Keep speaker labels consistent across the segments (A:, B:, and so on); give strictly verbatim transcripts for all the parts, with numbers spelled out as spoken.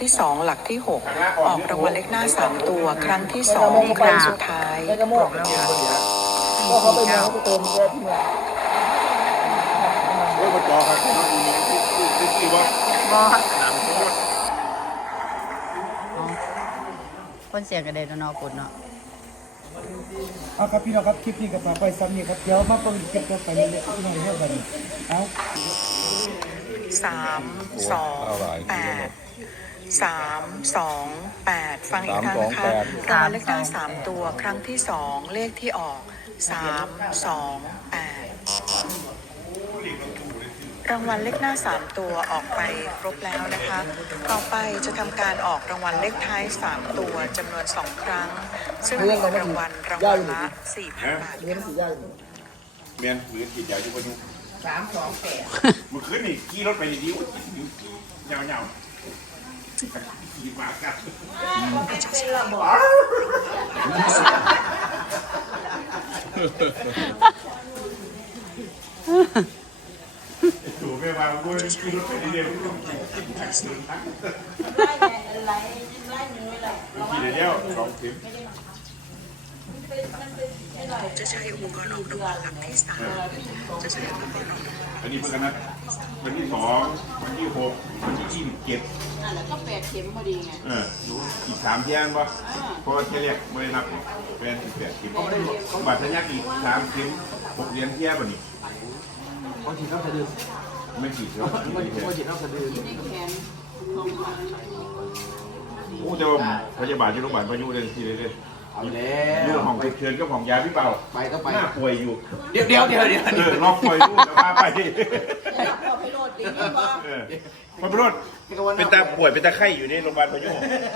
A: ที่สองหลักที่หกออกรางวัลเลขหน้าสามตัวครั้งที่สองครั้งสุดท้ายบอกแล้วค่ะ
B: ก็เขาไปเมืองเขาไปเติมเยอะที่เมืองโอ้ยมาต่อครับน้องอีเมลที่ที่ที่ว่า
C: บอ
B: หนังทั้งหมด
C: คนเสียกระเด็นเนาะกุดเนาะ
D: เอาครับพี่น้องครับคลิปนี้ก็ฝากไว้ซ้ำนี่ครับเดี๋ยวมาเปิดเก็บตัวไปเรื่อยๆพี่น้องเท่ากันเอา
A: สามสองแปดสามสองแปดฟังอีกครั้งนะคะรางวัลเลขหน้าสามตัวครั้งที่สองเลขที่ออกสามสองแปดรางวัลเลขหน้าสามตัวออกไปครบแล้วนะคะต่อไปจะทำการออกรางวัลเลขท้ายสามตัวจำนวนสองครั้งซึ่งมีรางวัลรางวัลละสี่พันบาท
D: เลี้ยงสีย่าง
B: เมียนหรือขีดใหญ่ที่พายุสามสองแปดมันขึ้นนี่ขี่รถไปดีๆยาวๆขี่มากันถูกไหมว่ากูขี่รถไปดีๆกูต้องขี่ไล่ไล่ไล่เนื้อเลยขี่เดียวสองสิบ
A: จะใช้อุปกรณ์ออกรางวัลหลักที่สามจะใช้อุปกรณ์ออกรางวัล
B: อันนี้เพื่อนนะวันที่สองวันที่หกวันที่ยี่สิบเจ็ด
E: อ่ะแล้วก็แปดเข็มพอดีไง
B: เอออีกสามเที่ยงป่ะเพราะว่าเที่ยงแรกไม่ได้นับเป็นสิบแปดเข็มบัตรทะยักอีกสามเข็มหกเหรียญเที่ยงป่ะนี่
D: เขาฉีดเข้าสะดือ
B: ไม่กี่เท่า
D: เขาฉีดเข้าสะดือ
E: กินในแขนของมัน
B: โอ้แต่ว่าพยาบาลที่โรงพยาบาลพายุเลยทีเลยเลย
D: เอาแล้
B: เรื่อง
D: ว
B: ของเชิญก็ของยาพี่เป่า
D: ไปก็ไป
B: หน้าป่วยอยู่
D: เดี๋ยวเดี๋ยวเดี๋ยวเดี๋ยว
B: เออรอป่วยอยู่แล้วพาไป
E: พอไปโหลดดีนี่ว่า
B: เออพอไปรถเป็นตาป่วยเป็นตาไข้อยู่ในโรงพยาบาลพายุ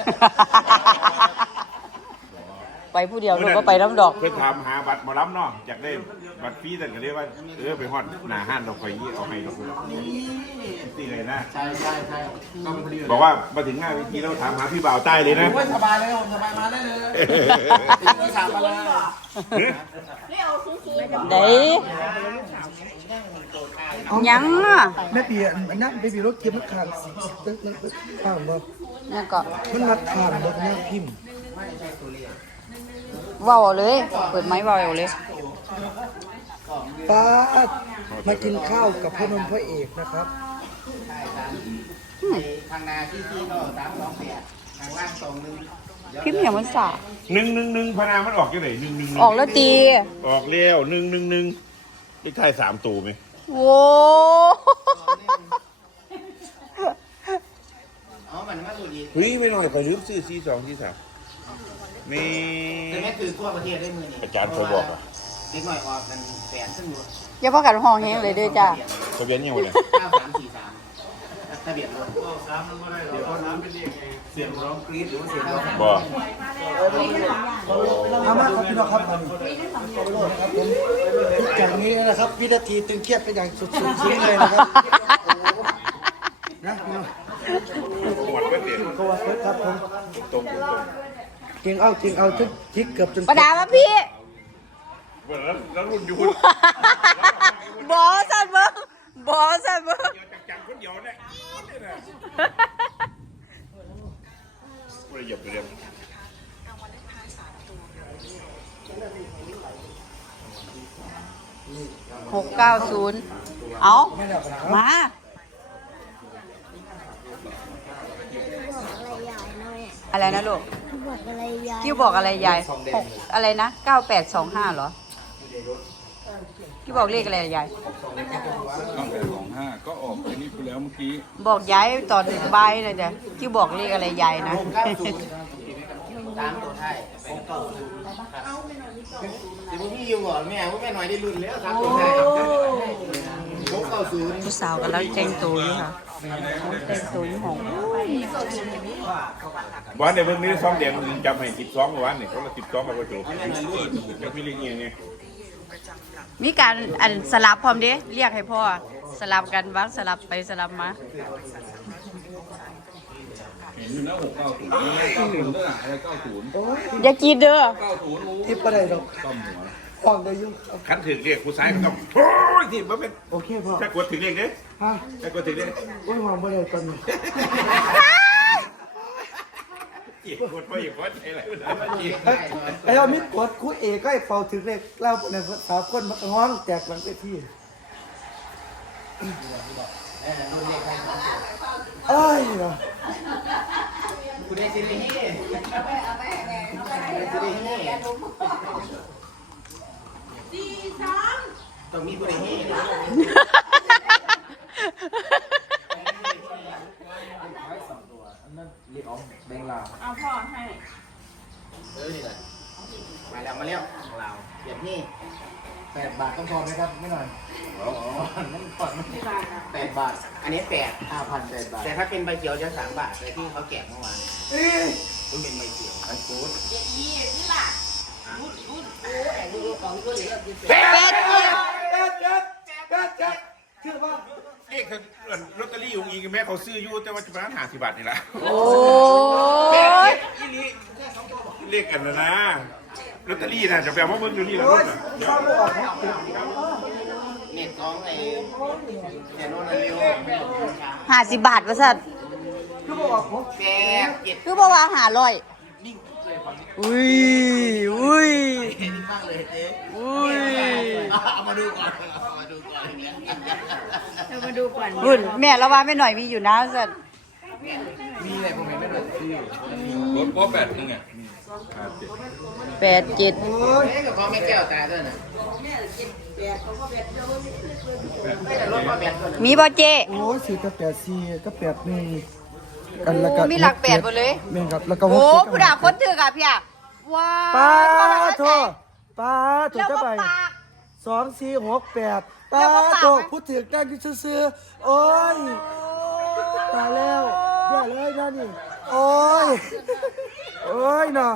C: ไปผู้เดียวลูกก็ไปน้ำดอก
B: เพื่อถามหาบัตรหมอลำเนาะอยากได้บัตรฟรีแต่ก็เรียกว่าเออไปฮอดหน้าห้านเราคอยยี่เอาให้เราคุณตีเลยนะ
D: ใช่ใช่ใช่ก็เป็นพอดี
B: บอกว่ามาถึงหน้าเวทีเราถามหาพี่บ่าวใต้เลยนะ
D: โอ้ยสบายเลยผมสบายมาได้เลยตีมือสามมาเลย
E: ไม่เอาซื้อๆแบบ
C: เด้ยังอ่ะ
D: แม่ปีอันนั้นแม่ปีรถเกียร์มันขาดตึ๊กตึ๊กตึ๊กข้ามมา
C: นั่นก็
D: มันมาขาดรถเนี่ยพิมพ์
C: เว้าเอาเลย เปิดไม้เว้าเอาเลย
D: ป้าดมากินข้าวกับพ่อนมพระเอกนะครับ
F: ทางนาที่ที่ก็สามสองแปดทางล่างสองหนึ่ง
C: พิมพ์อย่างมันสา
B: หนึ่งหนึ่งหนึ่งพนามันออกยังไงหนึ่งหนึ่ง
C: ออกแล้วตี
B: ออกเลี้ยวหนึ่งหนึ่งหนึ่งเลขท้ายสามตัวไหม
C: โว้
F: อ๋อมันมาดูดี
B: เฮ้ยไม่หน่อยขอลืมซื้อซีสองซีสามนี่
F: แต่แม่คือทั่วประเทศได้มือนี่
B: อาจารย์เขาบอกอ่ะ
F: เด็กหน่อยออกกันแปดซึ่ง
C: อย่าพากันห้องแห้งเลยเด้อจ้า
B: ทะเบียนยังไงเนี่ย
F: เก้าสามสี่สามทะเบียนรถสามมันไม่ได้เดี๋ยวน้ำเป็นเสียงร้องกรี๊ดหรือว่าเสียงร้อง
B: บอก
D: เอามาครับพี่น้องครับมันครับผมจากนี้นะครับวินาทีตึงเครียดเป็นอย่างสุดๆซึ้งเลยนะครับนะพี่น้อง
B: ปวดก็เสียง
D: ก็ว่าเพิ่ครับผม
B: ตรงตรง
D: เก่งเอาเก่งเอาจนจิกเกือบจน
C: ประดามาพี่
B: แล้วแล้วรุ่นยูน
C: บอสันเบิ้งบอสันเบิ้ง
B: จังๆคนเดียวเนี่ยประหยัดไปเรียน
C: หกเก้าศูนย์เอามา อะไรนะลูก
G: บอกอะไรยาย
C: คิวบอกอะไรยายหกอะไรนะเก้าแปดสองห้าเหรอคิวบอกเลขอะไรยาย
H: ตั้งแต่สองห้าก็ออกอันนี้ไปแล้วเมื่อกี้
C: บอกยายตอนถึงใบเลยจ้ะคิวบอกเลขอะไรยายนะ
F: เก้าศูนย์สามตัวไทยเดี๋ยวพี่อยู่ก่อนแม่ว่าแม่หน่อยได้รุ่นแล้วสามตัวไทยหกเก้าศูนย์
C: ผู้สาวกันแล้วเจงตัวอยู่ค่ะเจงตัวอยู่ห้อง
B: วันเดี๋ยวเพิ่งนี้ซ้อมเดี๋ยวจำให้สิบสองวันเนี่ยเขาละสิบสองกับกระจุกจะมีเรื่องเงี้ยไง
C: มีการอันสลับพร้อมเด้เรียกให้พ่อสลับกันบ้างสลับไปสลับมา
H: เห็นอยู่นะหกเก้าศูนย์ไม่เก้าศูนย์ก็หาอะไรเก้าศูนย์
C: อย่ากินเด้อ
H: เก้าศูนย์
D: ที่ประเดี๋ยว
H: ต้มหัว
D: ฟังได้ยุ่ง
B: ขันถึงเรียกผู้ชายก็ต้องโอ้ยที่มันเป็น
D: โอเคพ่อ
B: ถ้ากดถึงเรียกเด้
D: ฮะ
B: ถ้ากดถึงเรียก
D: โอ้ยมองประเดี๋ยวตอนนี้
B: จีบคนพ่ออีกคนอะไรจีบ
D: ไอ้เรามิดกดคู่เอกก็ไอ้เป่าถึงเลขเล่าในสาวคนมันห้องแจกหลังไปที่เอ้ยเหรอ
F: คุณได้ซีรีส์ต้องมีคุณได้ที่
E: เอาพ่อให้
F: เออนี่แหละมาแล้วมาแล้วของเราเดี๋ยวนี่
D: แปดบาทต้องพอไหมครับไม่หน่อย
F: อ๋อนั่นก่อนแปดบาท อันนี้แปด
D: ห้าพันแปดบาท
F: แต่ถ้าเป็นใบเขียวจะสามบาทเลยที่เขาแจกเมื่อวาน
D: เอ้ย
F: มันเป็นใบเขียวไอ้โค้ด
C: แปดเกียร์
D: แจ๊ดแจ๊ดแจ๊ดแจ๊ดชื่อว่า
B: เอ๊ะลอตเตอรี่ของอีกแม่เขาซื้ออยู่แต่ว่าจะมาหาสิบบาทนี่ละ
C: โอ้ย
B: อีนี่เลขกันนะนะลอตเตอรี่นะจะแปลว่าเบิ่งอยู่นี่แล้ว
D: โอ้ย
B: นะ
D: ชอบไม่ออกครับ
F: เน็ตของไอ้เซโนนันเร็ว
C: ห้าสิบบาทวะสัตว์
D: คือบอกว่าผม
F: แปดเจ็ด
C: คือบอกว่าหาร้อยอุ้ยอุ้ย
F: นิ่งมากเลยเจ๊
C: อุ้ย
F: เอามาดูก่อนเอามาดูก่อนอย่างเงี้ย
E: เรามาดูก่อน
C: หุ่นแม่ละว่าไม่หน่อยมีอยู่นะสัตว์
F: มีอะไรผมเห็นไม่เลยชื่อ
H: รถก็แปดนึงไง
C: แปดเจ็ด
F: เอ๊ะกับพ่อแม่แก้วตาด้วยนะไม่แต่รถพ่อแม่ด้วยนะ
C: มีบอเจ
D: โอ้ยสี่กับแปดสี่กับแปดหนึ่งกันแล้วก็
C: มีหลักแปดหมดเลย
D: แม่นครับแล้วก็
C: โอ้
D: หกเจ็ด
C: ผู้ด่าคนถือกอะพี่อะว้า
D: ป้า
C: ว
D: โทป้าถูก
C: แล้ว
D: จะ
C: ก็
D: ไป
C: ปาก
D: สองสี่หกแปด
C: แล้
D: ป้าว
C: ก็ปาก
D: โต
C: ไหม
D: พูดถึงได้ที่ซื้อๆโอ้ยตายแล้วแย่เลยนะนี่โอ้ยโอ้ยเนาะ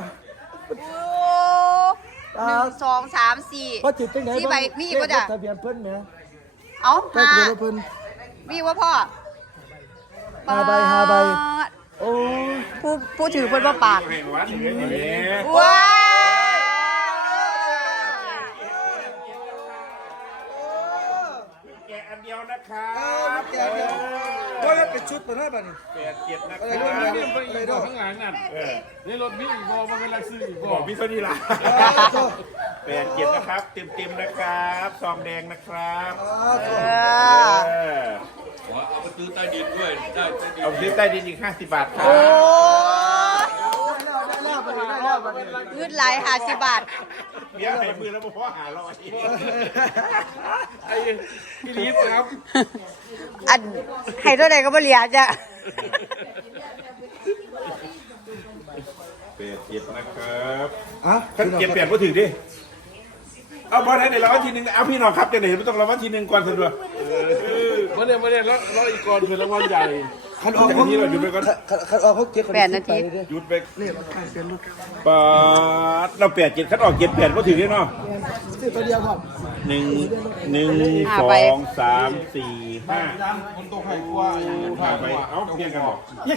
C: โอ้หนึ่งสองสามสี่
D: พอจิตจังไหน
C: สี่ใบมีอีก
D: เล
C: ปะ
D: ข
C: จ๊ะ
D: ทะเบียนเพิ่นแหม
C: เอ้า
D: เลข
C: หา
D: ทะเบียนรถเพิ่น
C: มีว่าพ่อ
D: ห้าใบห้าใบ
C: ปาด
D: โอ้ย
C: ผู้ผู้ถือเพิ่นว่าปาก
B: ให้วัดอย่างเงี้ยอย่างเงี้ย
C: ว้าว
B: แกะอันเดียวนะครับ
D: แกเดียวก็แล้วเป็นชุดตัวหน้าบ้านี่
B: แปดเจ็ดนะค
D: อะไร
B: รั
D: ด้วย
B: บ
D: เนี่ยอะไรด้วย
H: ข้างหลังนั่น
B: เออ
H: นี่รถมีอีกบอมันเป็นลักซื้ออีกบ
B: บอก
H: อ
B: พี่โซนี่ละ
D: อ้าวโถ่
B: แปดเจ็ดนะครับเต็มเต็มๆนะครับซองแดงนะครับ
D: อ้าวโถ่
C: เอ
B: เอ
C: อ
B: อ
H: เอาไปซื้อใต้ดินด้วยได้ใต้ดิน
B: เอาซื้อใต้ดินอีกห้าสิบบาทครั
C: โอ้
B: บ
D: ได้แล้วได้แล้วบัดนี้ได้แล้วบัดนี้
C: ยืดหลายห้าสิบบาท
B: เบี้ยใส่มือแล้วพ่อหาลอย
H: ไอ้พี่ลิศครับ
C: อันให้เท่าไหร่ก็บ่เหลียจ้ะ
B: แปดเจ็ดนะครับ
D: อ่ะ
B: ขั้นเก็บเปลี่ยนก็ถือดิเอาบอลให้ในรางวัลทีหนึ่งเอาพี่น้องครับจะไหนไม่ต้องรางวัลทีหนึ่งก่อนสะดวก
H: ไม่ได้ไม่ได้แล้วแล้วอีกกอนคือรางวัลใหญ่
D: คันออก
B: จากนี้เราหยุดไปก่อน
D: คันคันออกเขาเก็บ
C: แปดนาที
B: หยุดไป
D: เรียกใครเป็นลูก
B: ปาดเราแปดเจ็ดขั้นออกเจ็ดเปลี่ยนก็ถือได้เนาะ
D: ซื้อตัวเดียวครับ
B: หนึ่งหนึ่ง
C: ห้า
B: ส
C: ใบ
B: องสามสี่ห้า
H: คนตกไข่กว่า
B: ห้าไปเอาเพียงกันบอก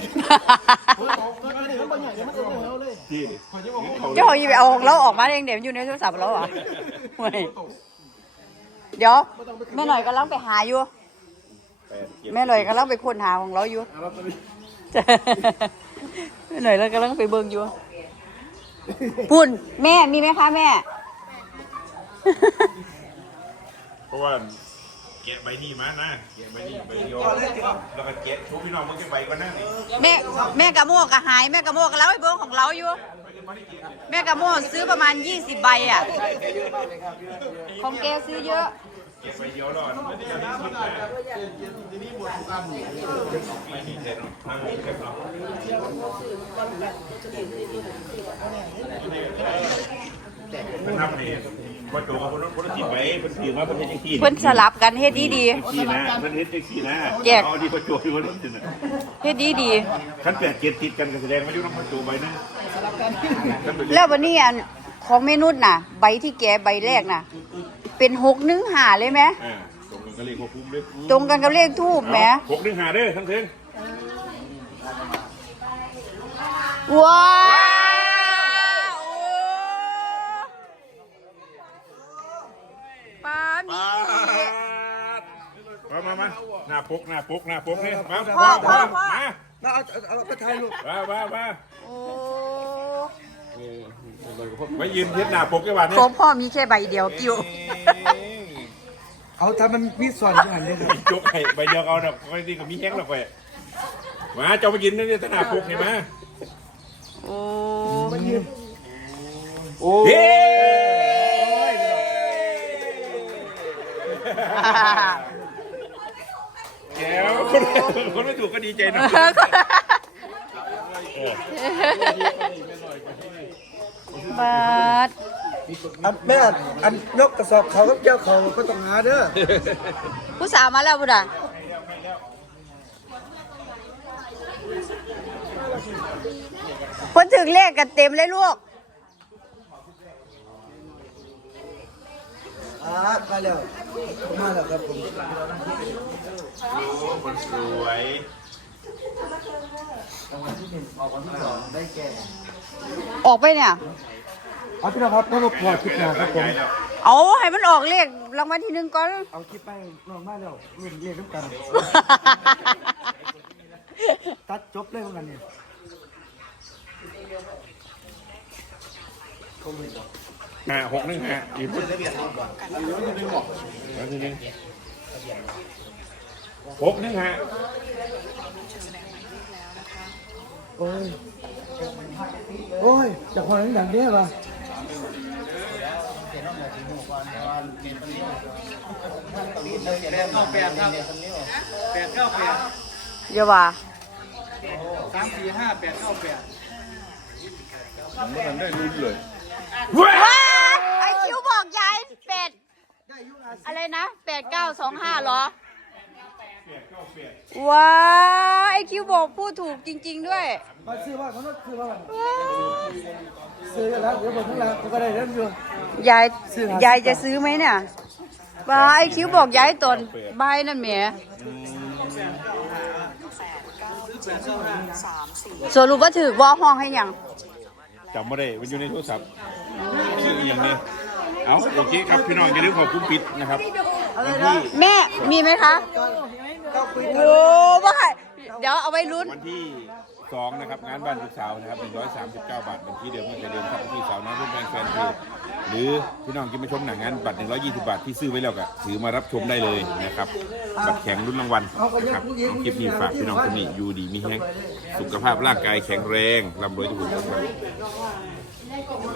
B: ที่
C: เจ้าของยีไปเอาของเราออกมาเองเดี๋ยวมันอยู่ในโทรศัพท์เราเหรอเว้ยเดี๋ยวแม่หน่อยกำลังไปหาอยู่
B: แปดเจ็ด
C: แม่หน่อยกำลังไปค้นหาของเราอยู่ แม่หน่อยแล้วกำลังไปเบิ่งอยู่ปุ่นแม่มีไหมคะแม่
B: เพราะว่าเกะใบนี้มานะเกะใบนี้ใบเดียวแล้วก็เกะทุกพี่น้องมันจะใบกันนะนี่
C: แม่แม่กะโมกะหายแม่กะโมกะแล้วไปเบิ่งของเราอยู่ แม่กะโมซื้อประมาณยี่สิบใบอ่ะของแกซื้อเยอะ
B: เก็บใบเดียวหรอกไม่ได้จะมีสิทธิ์นะไม่มีเทนหรอกทางนี้เก็บหรอกมันนับเนี่ยพอโจกับคนนั้นคนละสิบใบคนถือมาเป็นเฮ็ดจังซี่
C: เพิ่นสลับกันเฮ็ดดีดี
B: จังซี่นะมันเฮ็ดจังซี่นะ
C: แยก
B: เอาดีพอโจอยู่คนนั้นสินะ
C: ๆเฮ็ดดีดี
B: ขั้นแปดเจ็ดติดกันก็แสดงว่าอยู่น้ำพอโจใบนึง
C: ๆแล้ววันนี้อันของเมนุษน่ะ ใบที่แกใบแรกน่ะ เป็นหกหนึ่งหาเลยไหม
B: อ่าตรงกันก็เลขหกคุ้มด้วย
C: ตรงกันกับเลขทูบไหม
B: หกหนึ่งหาเด้อทั้งเทิง
C: ว้าวป้ามี
B: มามามาหน้าปกหน้าปกหน้าปกเนี่ยมา
C: พ่อพ่อพ่อ
B: มา
D: น่าเอาเอาเอาไปถ่ายลูก
B: มามามา
C: โอ้
B: ไว้ยืนเทียบหน้าปกแค่วันนี้
C: ของพ่อมีแค่ใบเดียวกิ้ว
D: เอาทำมันมีส่วนอย่างนี้ครับ
B: จกไข่ใบเดียวเอาดอกไอ้นี่ก็มีแห้งแล้วไปมาเจ้าไปยืนนี่หน้าปกเห็นไหม
C: โอ้
D: โอ้
B: เฮ้แก้วคนคนไม่ถูกก็ดีใจหน่อย
C: บาด
D: อันแม่อันนกกระสอบเขากับเจ้าเขาก็ต้องหาเด้อ
C: ผู้สาวมาแล้วบุตรคนถึงเลขกันเต็มเลยลูก
D: อ่ามาแล้วมาแล้วครับผม
B: คนสวย
C: ออกไปเนี่ย
D: เอาพี่น้องครับพ่อพอคลิปหน้าครับผม
C: เอาให้มันออกเลขรางวัลที่หนึ่งก่อน
D: เอาคลิปไปน้องมาแล้วเล่นเรียนน้ำกันตัดจบเลยเหมือนกันเนี่ย
B: ห้าหกหนึ่งห้าอีกคนแล้วทีนึงหกหนึ่งห้า
D: โอ้ยโอ้ยจากคนนั้นอย่างเนี้ยป่ะ
C: เดี๋ยวว่า
H: ยังไม่ทันได้ลุ้นเลย
C: ว้าไอคิวบอกยายแปดอะไรนะแปดเก้าสองห้าเหรอ ว้าไอคิวบอกพูดถูกจริง ๆ ด้วย
D: มาซื้อว่าเขาต้องซื้อว่าซื้อแล้วเดี๋ยวผมทั้งหลังก็ได้เริ่มอยู่
C: ยายยายจะซื้อไหมเนี่ยว้าไอคิวบอกยายตนใบนั่นแหมสรุปว่าถือว่าห้องให้ยัง
B: จำไม่ได้มันอยู่ในโทรศัพท์ชื่ออย่างนี้เอาโอเคครับพี่น้องอย่าลืมขอบคุณปิดนะครับวันที่
C: แม่มีไหมคะโอ้ว่าเดี๋ยวเอาไว้ลุ้น
B: วันที่สองนะครับงานบ้านลูกสาวนะครับหนึ่งร้อยสามสิบเก้าบาทเป็นที่เดิมเมื่อแต่เดิมครับที่สาวน้อยรุ่นแรงแฟนเพจหรือพี่น้องที่มาชมหนังงานบัตรหนึ่งร้อยยี่สิบบาทที่ซื้อไว้แล้วก็ถือมารับชมได้เลยนะครับบัตรแข็งรุ่นรางวัลนะครับเอาคลิปนี้ฝากพี่น้องคนนี้อยู่ดีมีแห้งสุขภาพร่างกายแข็งแรงร่ำรวยทุกคน